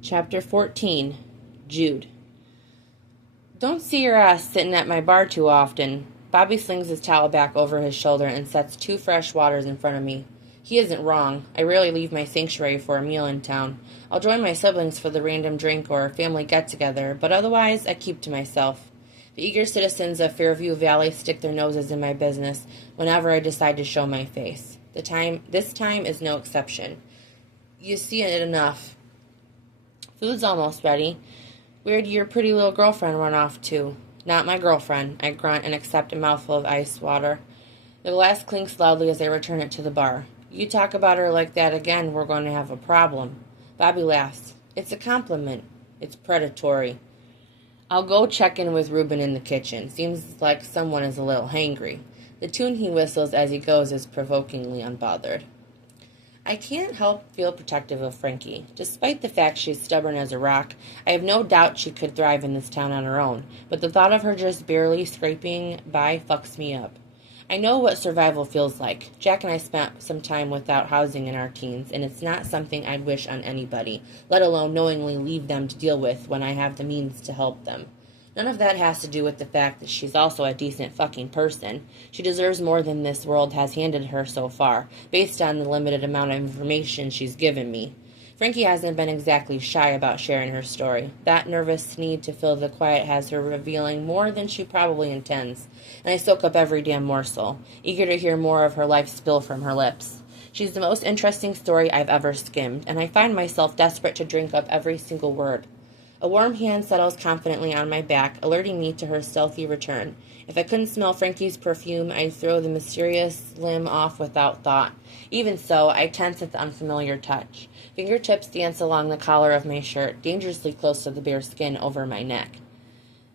Chapter 14, Jude. Don't see your ass sitting at my bar too often. Bobby slings his towel back over his shoulder and sets 2 fresh waters in front of me. He isn't wrong. I rarely leave my sanctuary for a meal in town. I'll join my siblings for the random drink or family get-together, but otherwise I keep to myself. The eager citizens of Fairview Valley stick their noses in my business whenever I decide to show my face. This time is no exception. You see it enough. Food's almost ready. Where'd your pretty little girlfriend run off to? Not my girlfriend. I grunt and accept a mouthful of ice water. The glass clinks loudly as I return it to the bar. You talk about her like that again, we're going to have a problem. Bobby laughs. It's a compliment. It's predatory. I'll go check in with Reuben in the kitchen. Seems like someone is a little hangry. The tune he whistles as he goes is provokingly unbothered. I can't help feel protective of Frankie. Despite the fact she's stubborn as a rock, I have no doubt she could thrive in this town on her own, but the thought of her just barely scraping by fucks me up. I know what survival feels like. Jack and I spent some time without housing in our teens, and it's not something I'd wish on anybody, let alone knowingly leave them to deal with when I have the means to help them. None of that has to do with the fact that she's also a decent fucking person. She deserves more than this world has handed her so far, based on the limited amount of information she's given me. Frankie hasn't been exactly shy about sharing her story. That nervous need to fill the quiet has her revealing more than she probably intends, and I soak up every damn morsel, eager to hear more of her life spill from her lips. She's the most interesting story I've ever skimmed, and I find myself desperate to drink up every single word. A warm hand settles confidently on my back, alerting me to her stealthy return. If I couldn't smell Frankie's perfume, I'd throw the mysterious limb off without thought. Even so, I tense at the unfamiliar touch. Fingertips dance along the collar of my shirt, dangerously close to the bare skin over my neck.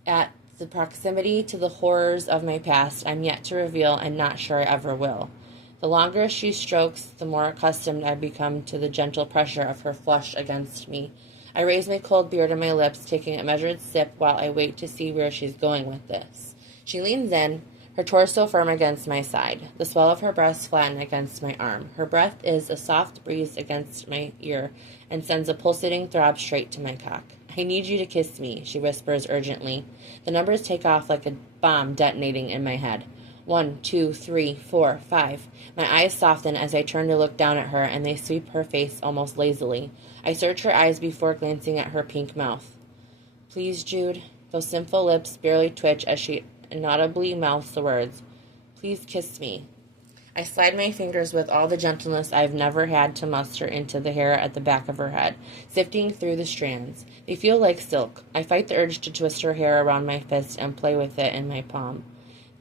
At the proximity to the horrors of my past, I'm yet to reveal and not sure I ever will. The longer she strokes, the more accustomed I become to the gentle pressure of her flesh against me. I raise my cold beer to my lips, taking a measured sip while I wait to see where she's going with this. She leans in, her torso firm against my side, the swell of her breasts flattened against my arm. Her breath is a soft breeze against my ear and sends a pulsating throb straight to my cock. I need you to kiss me, she whispers urgently. The numbers take off like a bomb detonating in my head. 1, 2, 3, 4, 5. My eyes soften as I turn to look down at her, and they sweep her face almost lazily. I search her eyes before glancing at her pink mouth. Please, Jude. Those simple lips barely twitch as she inaudibly mouths the words. Please kiss me. I slide my fingers with all the gentleness I've never had to muster into the hair at the back of her head, sifting through the strands. They feel like silk. I fight the urge to twist her hair around my fist and play with it in my palm.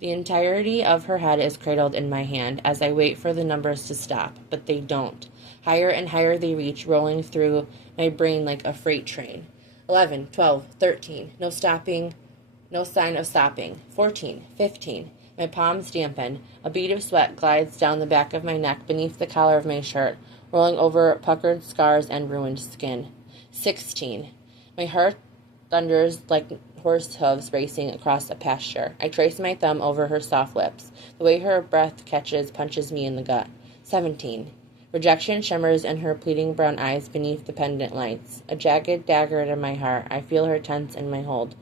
The entirety of her head is cradled in my hand as I wait for the numbers to stop, but they don't. Higher and higher they reach, rolling through my brain like a freight train. 11, 12, 13. No stopping. No sign of stopping. 14, 15. My palms dampen. A bead of sweat glides down the back of my neck beneath the collar of my shirt, rolling over puckered scars and ruined skin. 16. My heart thunders like horse hooves racing across a pasture. I trace my thumb over her soft lips. The way her breath punches me in the gut. 17. Rejection shimmers in her pleading brown eyes beneath the pendant lights. A jagged dagger to my heart. I feel her tense in my hold.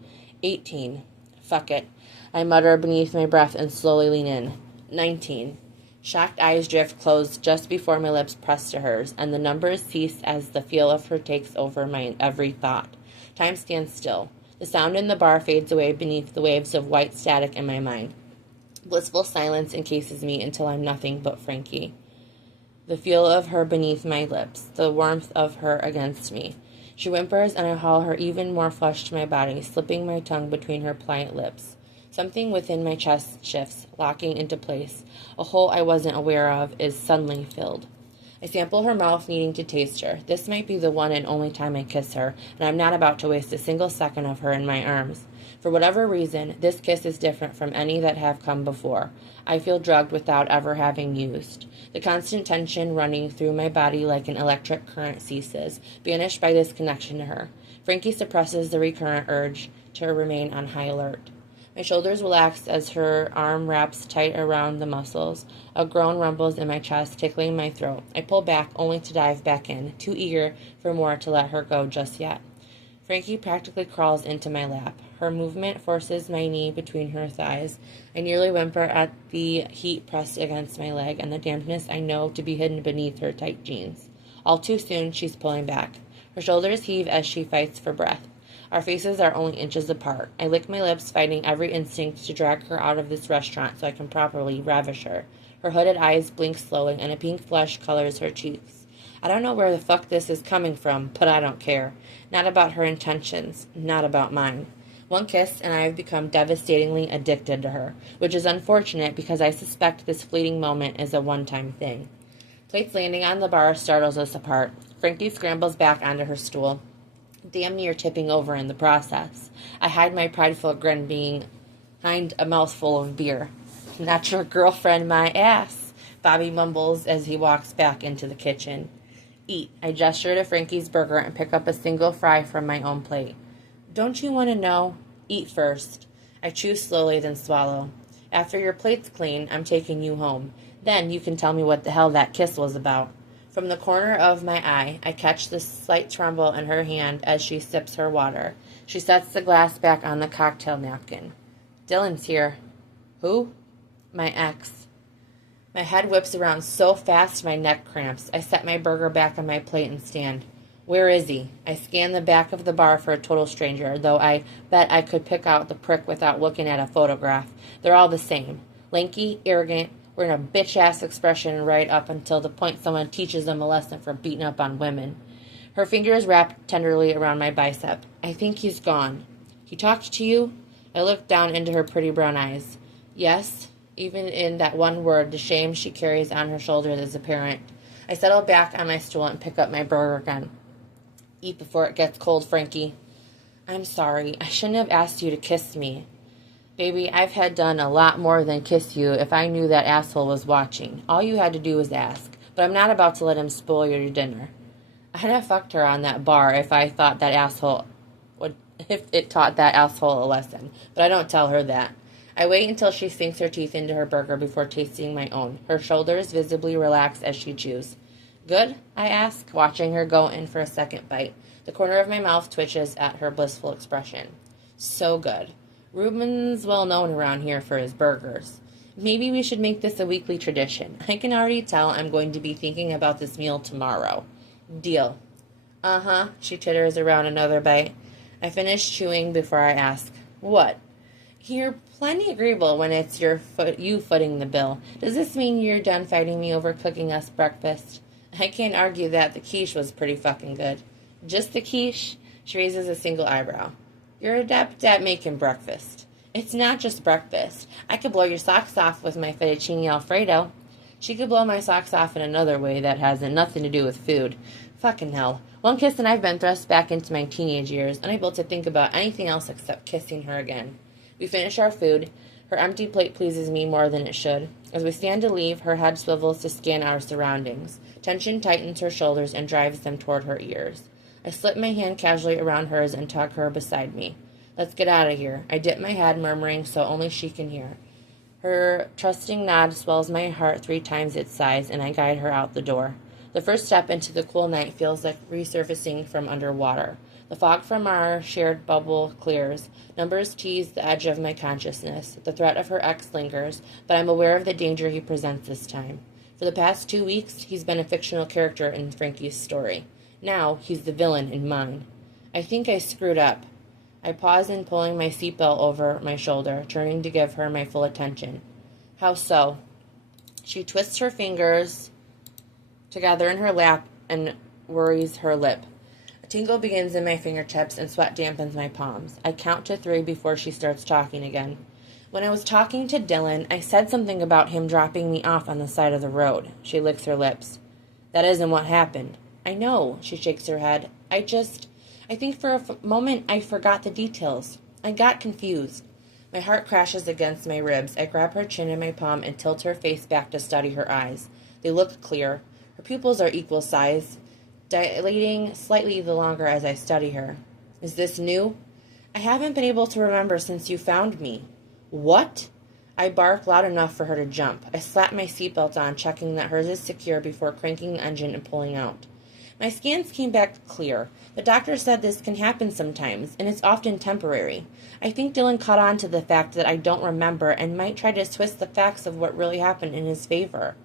18. Fuck it. I mutter beneath my breath and slowly lean in. 19. Shocked eyes drift closed just before my lips press to hers, and the numbers cease as the feel of her takes over my every thought. Time stands still. The sound in the bar fades away beneath the waves of white static in my mind. Blissful silence encases me until I'm nothing but Frankie. The feel of her beneath my lips, the warmth of her against me. She whimpers, and I haul her even more flush to my body, slipping my tongue between her pliant lips. Something within my chest shifts, locking into place. A hole I wasn't aware of is suddenly filled. I sample her mouth, needing to taste her. This might be the one and only time I kiss her, and I'm not about to waste a single second of her in my arms. For whatever reason, this kiss is different from any that have come before. I feel drugged without ever having used. The constant tension running through my body like an electric current ceases, banished by this connection to her. Frankie suppresses the recurrent urge to remain on high alert. My shoulders relax as her arm wraps tight around the muscles. A groan rumbles in my chest, tickling my throat. I pull back, only to dive back in, too eager for more to let her go just yet. Frankie practically crawls into my lap. Her movement forces my knee between her thighs. I nearly whimper at the heat pressed against my leg and the dampness I know to be hidden beneath her tight jeans. All too soon, she's pulling back. Her shoulders heave as she fights for breath. Our faces are only inches apart. I lick my lips, fighting every instinct to drag her out of this restaurant so I can properly ravish her. Her hooded eyes blink slowly, and a pink flush colors her cheeks. I don't know where the fuck this is coming from, but I don't care. Not about her intentions, not about mine. One kiss, and I have become devastatingly addicted to her, which is unfortunate because I suspect this fleeting moment is a one-time thing. Plates landing on the bar startles us apart. Frankie scrambles back onto her stool, damn near tipping over in the process. I hide my prideful grin behind a mouthful of beer. Not your girlfriend, my ass, Bobby mumbles as he walks back into the kitchen. Eat. I gesture to Frankie's burger and pick up a single fry from my own plate. Don't you want to know? Eat first. I chew slowly, then swallow. After your plate's clean, I'm taking you home. Then you can tell me what the hell that kiss was about. From the corner of my eye, I catch the slight tremble in her hand as she sips her water. She sets the glass back on the cocktail napkin. Dylan's here. Who? My ex. My head whips around so fast my neck cramps. I set my burger back on my plate and stand. Where is he? I scan the back of the bar for a total stranger, though I bet I could pick out the prick without looking at a photograph. They're all the same. Lanky, arrogant, wearing a bitch-ass expression right up until the point someone teaches them a lesson for beating up on women. Her fingers wrap tenderly around my bicep. I think he's gone. He talked to you? I look down into her pretty brown eyes. Yes. Even in that one word, the shame she carries on her shoulders is apparent. I settle back on my stool and pick up my burger again. Eat before it gets cold, Frankie. I'm sorry. I shouldn't have asked you to kiss me. Baby, I've had done a lot more than kiss you if I knew that asshole was watching. All you had to do was ask. But I'm not about to let him spoil your dinner. I'd have fucked her on that bar if it taught that asshole a lesson. But I don't tell her that. I wait until she sinks her teeth into her burger before tasting my own. Her shoulders visibly relax as she chews. Good? I ask, watching her go in for a second bite. The corner of my mouth twitches at her blissful expression. So good. Ruben's well known around here for his burgers. Maybe we should make this a weekly tradition. I can already tell I'm going to be thinking about this meal tomorrow. Deal. Uh-huh, she titters around another bite. I finish chewing before I ask, what? You're plenty agreeable when it's you footing the bill. Does this mean you're done fighting me over cooking us breakfast? I can't argue that the quiche was pretty fucking good. Just the quiche? She raises a single eyebrow. You're adept at making breakfast. It's not just breakfast. I could blow your socks off with my fettuccine alfredo. She could blow my socks off in another way that has nothing to do with food. Fucking hell. One kiss and I've been thrust back into my teenage years, unable to think about anything else except kissing her again. We finish our food. Her empty plate pleases me more than it should. As we stand to leave, her head swivels to scan our surroundings. Tension tightens her shoulders and drives them toward her ears. I slip my hand casually around hers and tuck her beside me. Let's get out of here. I dip my head, murmuring so only she can hear. Her trusting nod swells my heart 3 times its size, and I guide her out the door. The first step into the cool night feels like resurfacing from underwater. The fog from our shared bubble clears. Numbers tease the edge of my consciousness. The threat of her ex lingers, but I'm aware of the danger he presents this time. For the past 2 weeks, he's been a fictional character in Frankie's story. Now, he's the villain in mine. I think I screwed up. I pause in pulling my seatbelt over my shoulder, turning to give her my full attention. How so? She twists her fingers together in her lap and worries her lip. A tingle begins in my fingertips and sweat dampens my palms. I count to 3 before she starts talking again. When I was talking to Dylan, I said something about him dropping me off on the side of the road. She licks her lips. That isn't what happened. I know, she shakes her head. I think for a moment I forgot the details. I got confused. My heart crashes against my ribs. I grab her chin in my palm and tilt her face back to study her eyes. They look clear. Her pupils are equal size, dilating slightly the longer as I study her. Is this new? I haven't been able to remember since you found me. What? I bark loud enough for her to jump. I slap my seatbelt on, checking that hers is secure before cranking the engine and pulling out. My scans came back clear. The doctor said this can happen sometimes, and it's often temporary. I think Dylan caught on to the fact that I don't remember and might try to twist the facts of what really happened in his favor.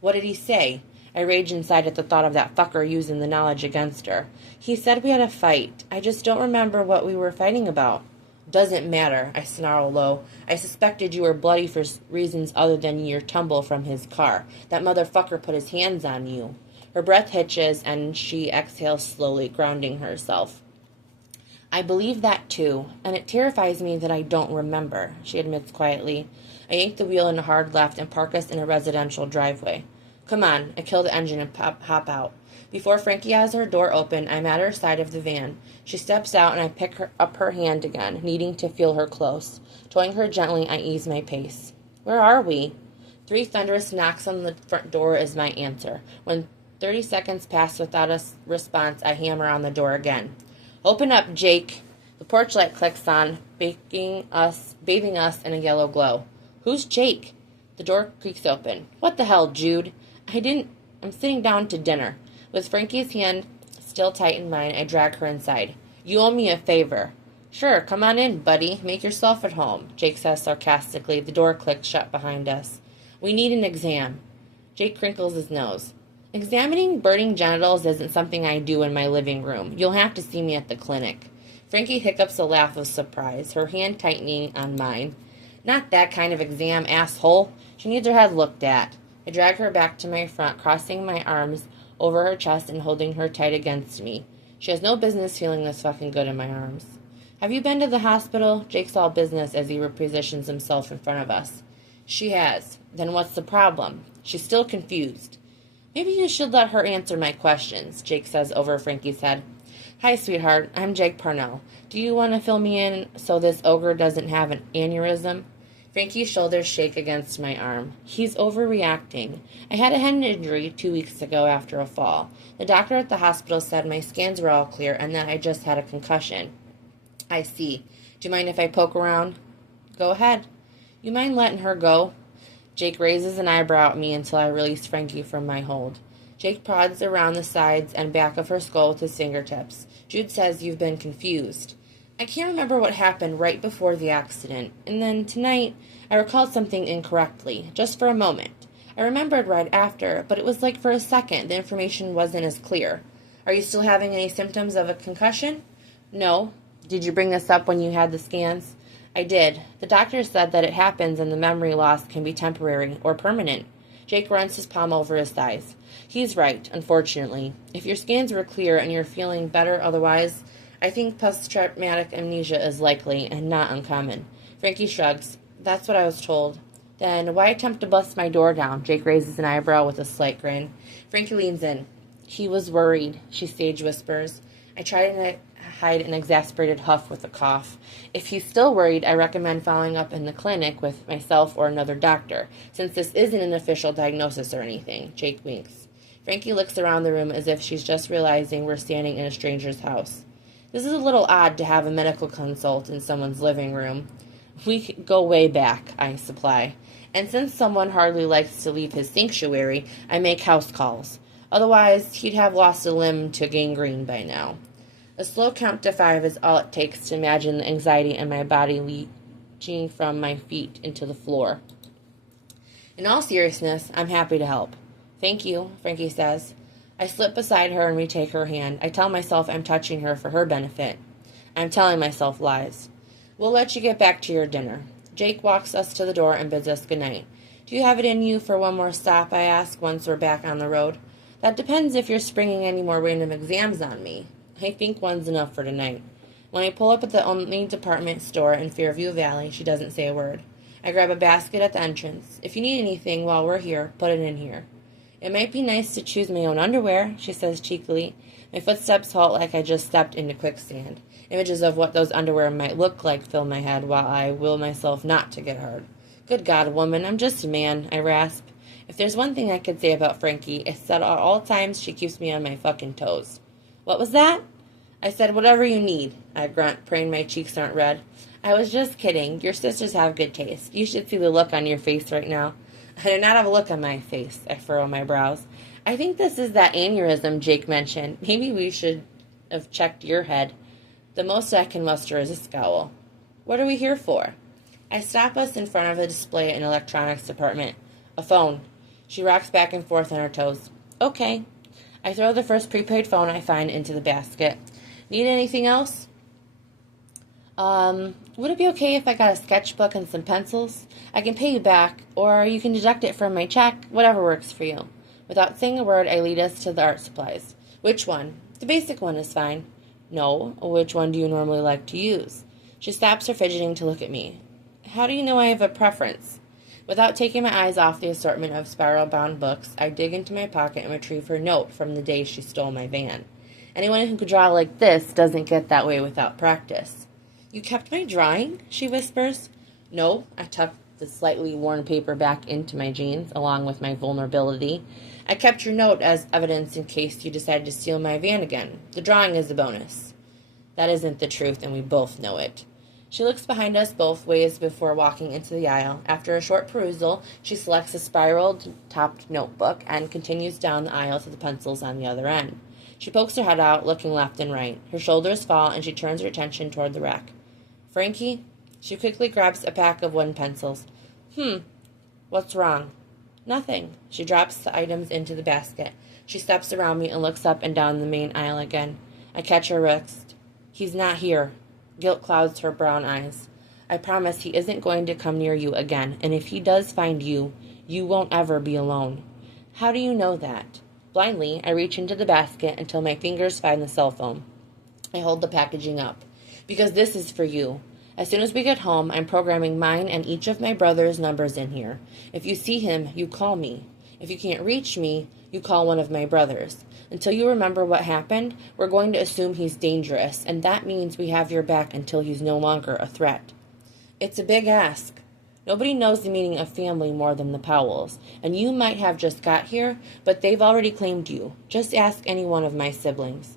What did he say? I rage inside at the thought of that fucker using the knowledge against her. He said we had a fight. I just don't remember what we were fighting about. Doesn't matter, I snarl low. I suspected you were bloody for reasons other than your tumble from his car. That motherfucker put his hands on you. Her breath hitches and she exhales slowly, grounding herself. I believe that too, and it terrifies me that I don't remember, she admits quietly. I yank the wheel in a hard left and park us in a residential driveway. Come on, I kill the engine and hop out. Before Frankie has her door open, I'm at her side of the van. She steps out and I pick up her hand again, needing to feel her close. Towing her gently, I ease my pace. Where are we? 3 thunderous knocks on the front door is my answer. When 30 seconds pass without a response, I hammer on the door again. Open up, Jake. The porch light clicks on, bathing us in a yellow glow. Who's Jake? The door creaks open. What the hell, Jude? I'm sitting down to dinner. With Frankie's hand still tight in mine, I drag her inside. You owe me a favor. Sure, come on in, buddy. Make yourself at home, Jake says sarcastically. The door clicks shut behind us. We need an exam. Jake crinkles his nose. Examining burning genitals isn't something I do in my living room. You'll have to see me at the clinic. Frankie hiccups a laugh of surprise, her hand tightening on mine. Not that kind of exam, asshole. She needs her head looked at. I drag her back to my front, crossing my arms over her chest and holding her tight against me. She has no business feeling this fucking good in my arms. Have you been to the hospital? Jake's all business as he repositions himself in front of us. She has. Then what's the problem? She's still confused. Maybe you should let her answer my questions, Jake says over Frankie's head. Hi, sweetheart. I'm Jake Parnell. Do you want to fill me in so this ogre doesn't have an aneurysm? Frankie's shoulders shake against my arm. He's overreacting. I had a head injury 2 weeks ago after a fall. The doctor at the hospital said my scans were all clear and that I just had a concussion. I see. Do you mind if I poke around? Go ahead. You mind letting her go? Jake raises an eyebrow at me until I release Frankie from my hold. Jake prods around the sides and back of her skull with his fingertips. Jude says you've been confused. I can't remember what happened right before the accident, and then tonight I recalled something incorrectly, just for a moment. I remembered right after, but it was like for a second the information wasn't as clear. Are you still having any symptoms of a concussion? No. Did you bring this up when you had the scans? I did. The doctor said that it happens and the memory loss can be temporary or permanent. Jake runs his palm over his thighs. He's right, unfortunately. If your scans were clear and you're feeling better otherwise, I think post-traumatic amnesia is likely and not uncommon. Frankie shrugs. That's what I was told. Then why attempt to bust my door down? Jake raises an eyebrow with a slight grin. Frankie leans in. He was worried, she stage whispers. I try to hide an exasperated huff with a cough. If he's still worried, I recommend following up in the clinic with myself or another doctor, since this isn't an official diagnosis or anything. Jake winks. Frankie looks around the room as if she's just realizing we're standing in a stranger's house. This is a little odd to have a medical consult in someone's living room. We go way back, I supply. And since someone hardly likes to leave his sanctuary, I make house calls. Otherwise, he'd have lost a limb to gangrene by now. A slow count to 5 is all it takes to imagine the anxiety in my body leaching from my feet into the floor. In all seriousness, I'm happy to help. Thank you, Frankie says. I slip beside her and retake her hand. I tell myself I'm touching her for her benefit. I'm telling myself lies. We'll let you get back to your dinner. Jake walks us to the door and bids us goodnight. Do you have it in you for one more stop, I ask, once we're back on the road. That depends if you're springing any more random exams on me. I think one's enough for tonight. When I pull up at the only department store in Fairview Valley, she doesn't say a word. I grab a basket at the entrance. If you need anything while we're here, put it in here. It might be nice to choose my own underwear, she says cheekily. My footsteps halt like I just stepped into quicksand. Images of what those underwear might look like fill my head while I will myself not to get hard. Good God, woman, I'm just a man, I rasp. If there's one thing I could say about Frankie, it's that at all times she keeps me on my fucking toes. What was that? I said, whatever you need, I grunt, praying my cheeks aren't red. I was just kidding. Your sisters have good taste. You should see the look on your face right now. I do not have a look on my face. I furrow my brows. I think this is that aneurysm Jake mentioned. Maybe we should have checked your head. The most I can muster is a scowl. What are we here for? I stop us in front of a display in electronics department. A phone. She rocks back and forth on her toes. Okay. I throw the first prepaid phone I find into the basket. Need anything else? Would it be okay if I got a sketchbook and some pencils? I can pay you back, or you can deduct it from my check, whatever works for you. Without saying a word, I lead us to the art supplies. Which one? The basic one is fine. No, which one do you normally like to use? She stops her fidgeting to look at me. How do you know I have a preference? Without taking my eyes off the assortment of spiral-bound books, I dig into my pocket and retrieve her note from the day she stole my van. Anyone who could draw like this doesn't get that way without practice. You kept my drawing? She whispers. No, I tuck the slightly worn paper back into my jeans, along with my vulnerability. I kept your note as evidence in case you decided to steal my van again. The drawing is a bonus. That isn't the truth, and we both know it. She looks behind us both ways before walking into the aisle. After a short perusal, she selects a spiral-topped notebook and continues down the aisle to the pencils on the other end. She pokes her head out, looking left and right. Her shoulders fall, and she turns her attention toward the rack. Frankie? She quickly grabs a pack of wooden pencils. What's wrong? Nothing. She drops the items into the basket. She steps around me and looks up and down the main aisle again. I catch her wrist. He's not here. Guilt clouds her brown eyes. I promise he isn't going to come near you again, and if he does find you, you won't ever be alone. How do you know that? Blindly, I reach into the basket until my fingers find the cell phone. I hold the packaging up. Because this is for you. As soon as we get home, I'm programming mine and each of my brother's numbers in here. If you see him, you call me. If you can't reach me, you call one of my brothers. Until you remember what happened, we're going to assume he's dangerous, and that means we have your back until he's no longer a threat. It's a big ask. Nobody knows the meaning of family more than the Powells, and you might have just got here, but they've already claimed you. Just ask any one of my siblings.